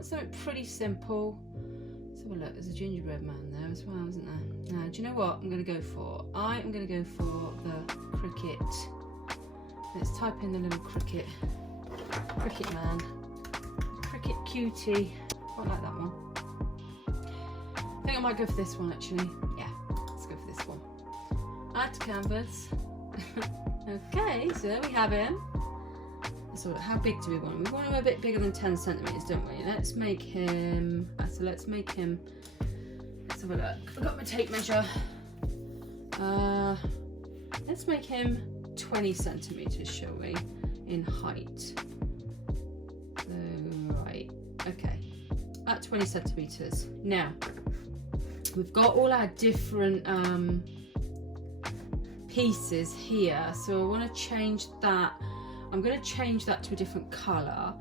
want something pretty simple. Let's have a look. There's a gingerbread man there as well, isn't there? Now, do you know what I'm going to go for? I am going to go for the Cricut. Let's type in the little Cricut man. Cricut cutie. Quite like that one. I think I might go for this one actually. Yeah, let's go for this one. Add to canvas. Okay, so there we have him. So how big do we want him? We want him a bit bigger than 10 centimeters, don't we? Let's make him, let's have a look. I've got my tape measure. Let's make him 20 centimeters, shall we, in height. So, right, okay, at 20 centimeters. Now, we've got all our different pieces here, so I want to change that. I'm going to change that to a different colour.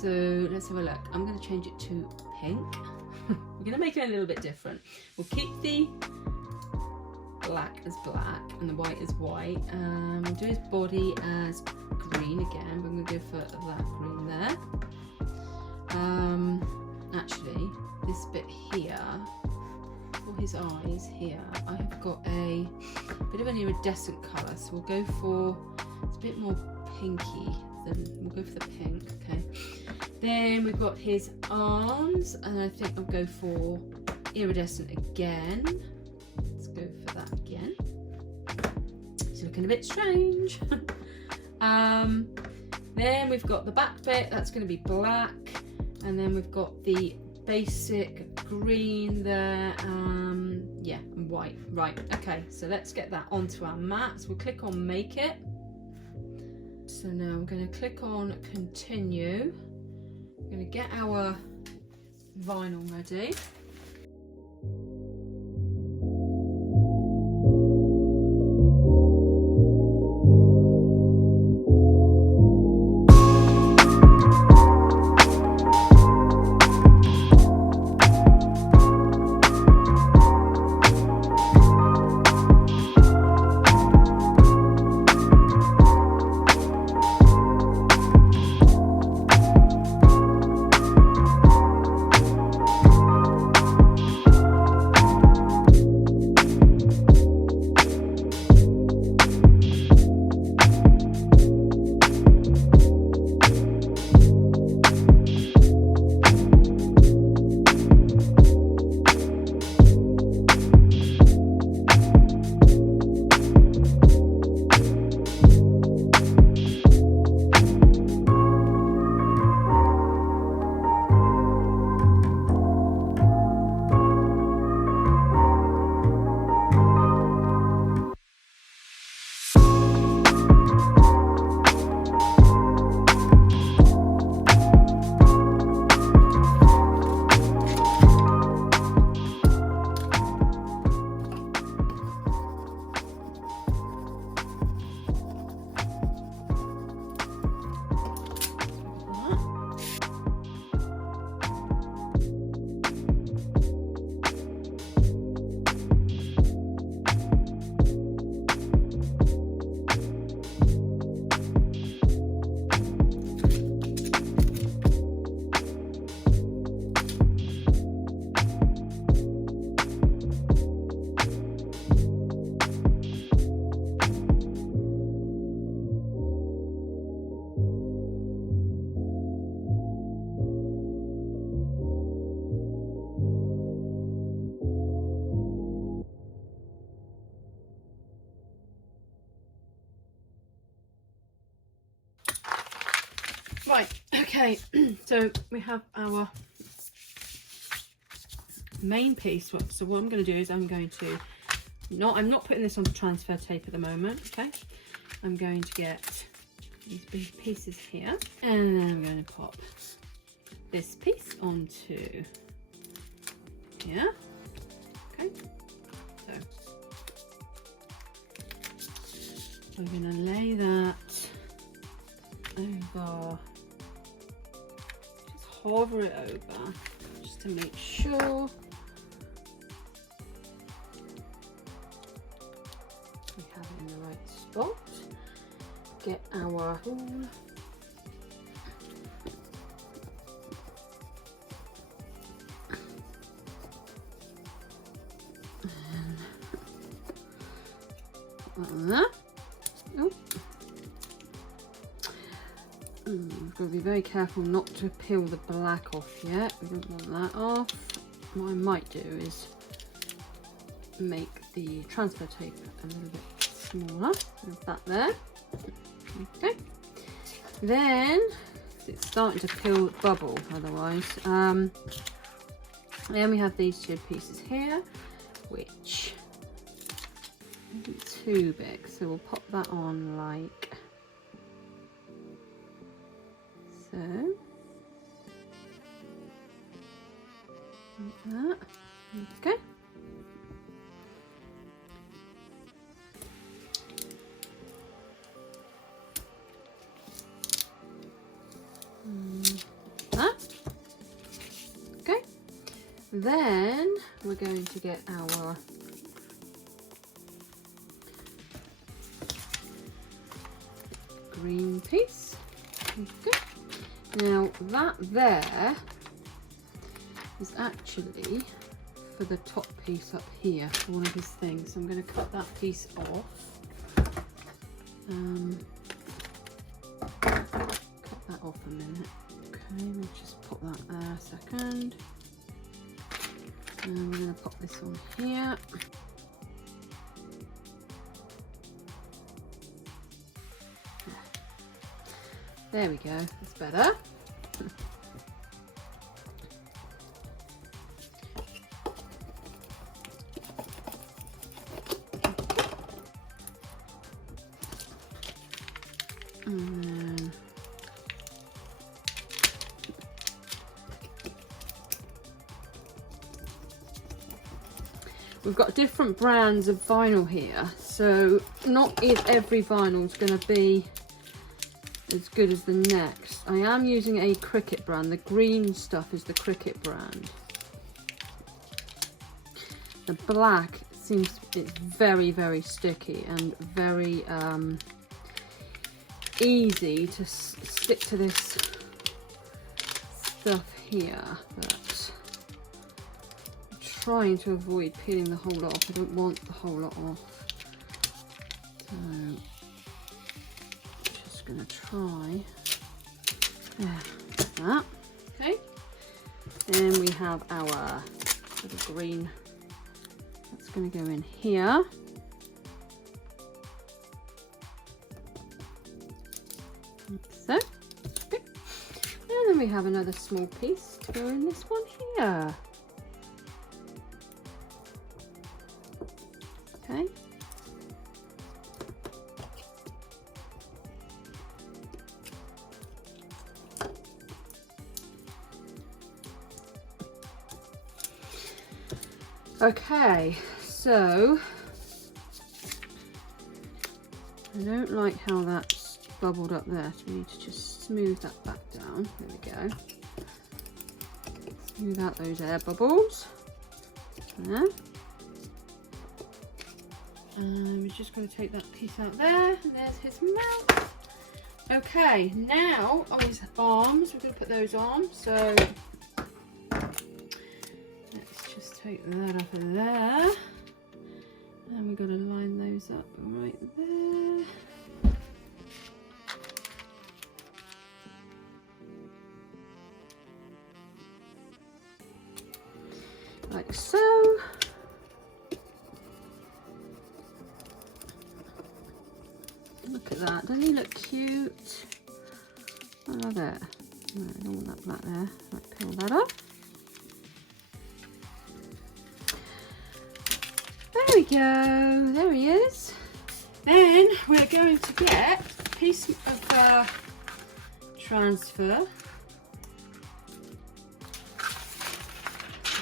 So let's have a look. I'm going to change it to pink. We're going to make it a little bit different. We'll keep the black as black and the white as white. We'll do his body as green again, but I'm going to go for that green there. Actually, this bit here, for his eyes here, I have got a bit of an iridescent colour, so we'll go for, it's a bit more pinky, then we'll go for the pink. Okay, then we've got his arms, and I think I'll go for iridescent again. Let's go for that again. It's looking a bit strange. Then we've got the back bit, that's going to be black, and then we've got the basic green there, yeah, and white. Right, okay, so let's get that onto our mat. So we'll click on Make It. So now I'm going to click on Continue. I'm going to get our vinyl ready. Right, okay, so we have our main piece. So what I'm going to do is I'm not putting this on transfer tape at the moment, okay? I'm going to get these big pieces here, and then I'm going to pop this piece onto here, okay? So we're going to lay that over, just hover it over, just to make sure we have it in the right spot. Get our tool. that on there. Oh. We've got to be very careful not to peel the black off yet. We don't want that off. What I might do is make the transfer tape a little bit smaller. There's that there. Okay. Then it's starting to peel bubble otherwise. Then we have these two pieces here, which isn't too big, so we'll pop that on like so. Like that. Okay. That. Okay. Then we're going to get our green piece. Okay. Now that there is actually for the top piece up here for one of his things. So I'm going to cut that piece off. Cut that off a minute. Okay, we'll just put that there a second. And we're going to pop this on here. There we go, that's better. And then we've got different brands of vinyl here, so not every vinyl is going to be as good as the next. I am using a Cricut brand. The green stuff is the Cricut brand. The black seems it's very, very sticky and very easy to stick to this stuff here, but I'm trying to avoid peeling the whole lot off. I don't want the whole lot off. So going to try that. Okay, then we have our little green that's going to go in here. Like so. Okay. And then we have another small piece to go in this one here. Okay. Okay, so I don't like how that's bubbled up there, so we need to just smooth that back down. There we go. Smooth out those air bubbles. There. And we're just going to take that piece out there, and there's his mouth. Okay, now on his arms, we're going to put those on. So take that off of there, and we're going to line those up right there. Like so. Look at that, doesn't he look cute? I love it. No, I don't want that black there. Right, peel that off. There we go, there he is. Then we're going to get a piece of transfer,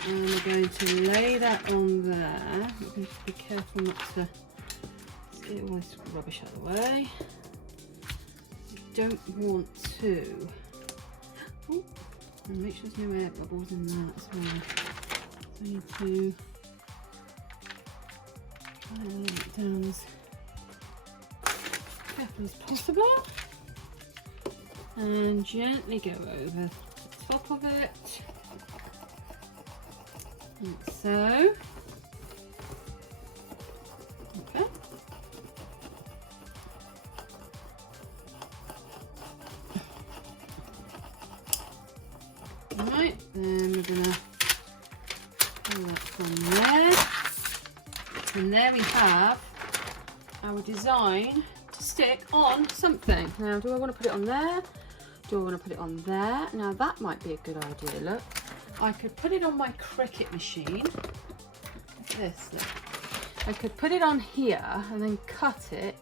and we're going to lay that on there. We're going to be careful not to get all this rubbish out of the way. We don't want to. Oh, and make sure there's no air bubbles in that as well. So I need to lay it down as carefully as possible, and gently go over the top of it, like so. Okay. Right, then we're gonna pull that from there. And there we have our design to stick on something. Now, do I want to put it on there? Do I want to put it on there? Now, that might be a good idea, look. I could put it on my Cricut machine. Look at this, look. I could put it on here and then cut it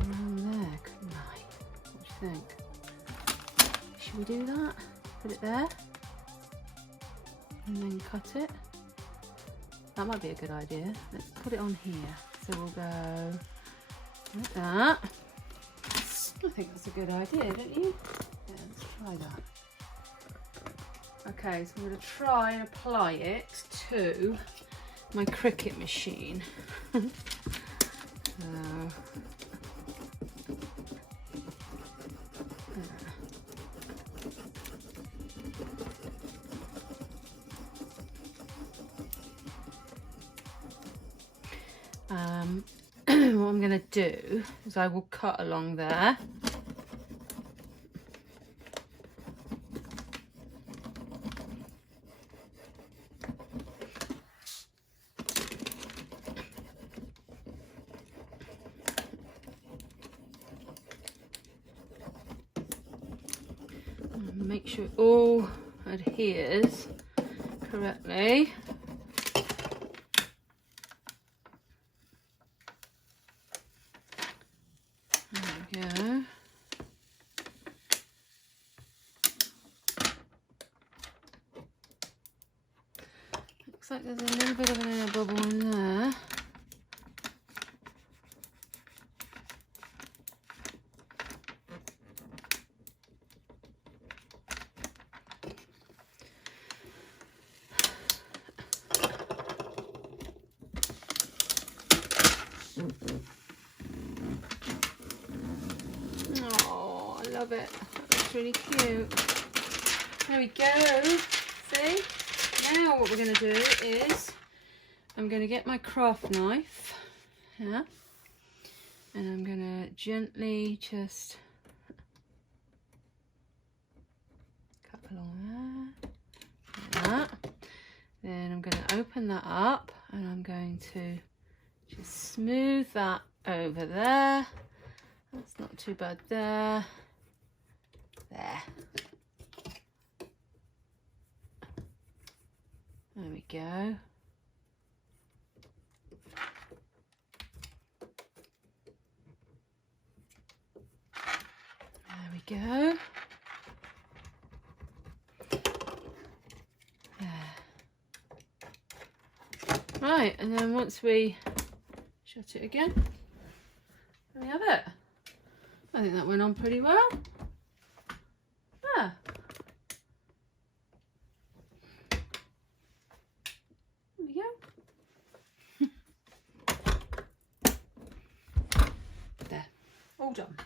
around there, couldn't I? What do you think? Should we do that? Put it there and then cut it. That might be a good idea. Let's put it on here. So we'll go like that. I think that's a good idea, don't you? Yeah, let's try that. Okay, so I'm going to try and apply it to my Cricut machine. What I'm going to do is I will cut along there. Make sure it all adheres correctly. Go. Looks like there's a little bit of an air bubble in there. Oh, I love it. That's really cute. There we go. See? Now what we're going to do is I'm going to get my craft knife here and I'm going to gently just cut along there, like that. Then I'm going to open that up and I'm going to just smooth that over there. That's not too bad there. There. There we go. There we go. There. Right, and then once we shut it again, there we have it. I think that went on pretty well. Yeah. There we go. There. All done.